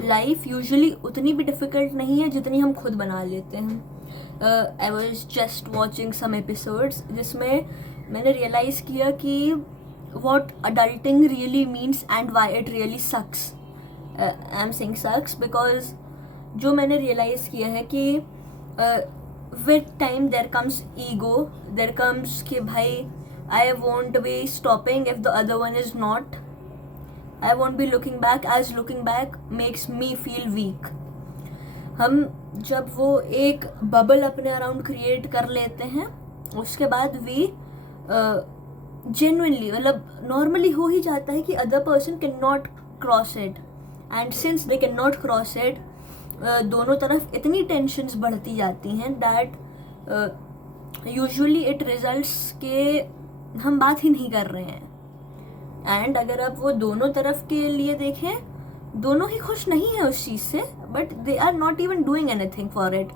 Life usually उतनी भी difficult नहीं है जितनी हम खुद बना लेते हैं। I was just watching some episodes जिसमें मैंने रियलाइज़ किया कि what adulting really means and why it really sucks. I am saying sucks because जो मैंने रियलाइज़ किया है कि with time there comes ego, there comes कि भाई I won't be stopping if the other one is not, I won't be looking back as looking back makes me feel weak। हम जब वो एक बबल अपने अराउंड क्रिएट कर लेते हैं उसके बाद वी जेन्युइनली मतलब नॉर्मली हो ही जाता है कि other person can not cross it, and since they can not cross it दोनों तरफ इतनी टेंशन्स बढ़ती जाती हैं दैट यूजुअली इट रिजल्ट्स के हम बात ही नहीं कर रहे हैं। एंड अगर आप वो दोनों तरफ के लिए देखें, दोनों ही खुश नहीं है उस चीज़ से, but they are not even doing anything for it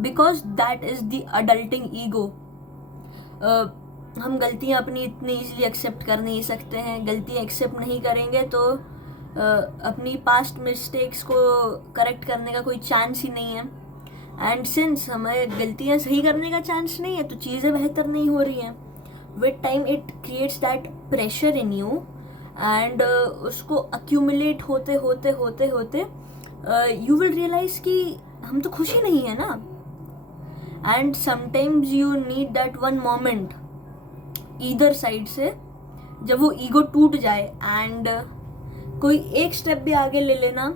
because that is the adulting ego. हम गलतियाँ अपनी इतनी ईजिली एक्सेप्ट कर नहीं सकते हैं। गलतियाँ एक्सेप्ट नहीं करेंगे तो अपनी पास्ट मिस्टेक्स को करेक्ट करने का कोई चांस ही नहीं है। एंड सिंस हमें गलतियाँ सही करने का चांस नहीं है तो चीज़ें बेहतर नहीं हो रही हैं। With time it creates that pressure in you and उसको अक्यूमुलेट होते होते होते होते यू विल रियलाइज कि हम तो खुश ही नहीं है ना। And sometimes you need that one moment either side से जब वो ईगो टूट जाए एंड कोई एक स्टेप भी आगे ले लेना,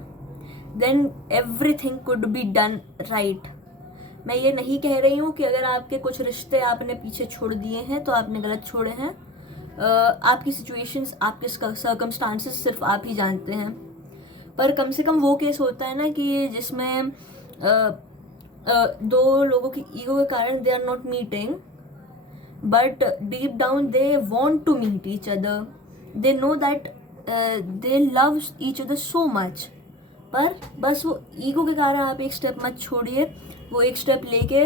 then everything could be done right. मैं ये नहीं कह रही हूँ कि अगर आपके कुछ रिश्ते आपने पीछे छोड़ दिए हैं तो आपने गलत छोड़े हैं। आपकी सिचुएशंस, आपके सर्कमस्टांसेस सिर्फ आप ही जानते हैं। पर कम से कम वो केस होता है ना कि जिसमें दो लोगों की ईगो के कारण they are not meeting, but deep down they want to meet each other. They know that they love each other so much, पर बस वो ईगो के कारण आप एक स्टेप मत छोड़िए, वो एक स्टेप लेके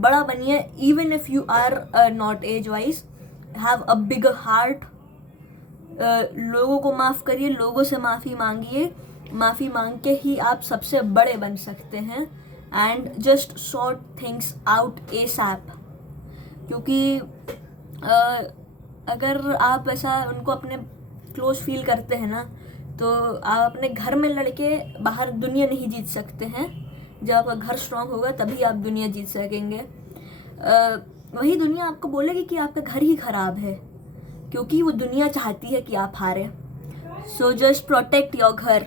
बड़ा बनिए। Even if you are not age wise, have a big heart. लोगों को माफ़ करिए, लोगों से माफ़ी मांगिए, माफ़ी मांग के ही आप सबसे बड़े बन सकते हैं। And just sort things out ASAP, क्योंकि अगर आप ऐसा उनको अपने क्लोज फील करते हैं ना तो आप अपने घर में लड़के बाहर दुनिया नहीं जीत सकते हैं। जब आपका घर स्ट्रांग होगा तभी आप दुनिया जीत सकेंगे। वही दुनिया आपको बोलेगी कि आपका घर ही खराब है, क्योंकि वो दुनिया चाहती है कि आप हारें। सो जस्ट प्रोटेक्ट योर घर।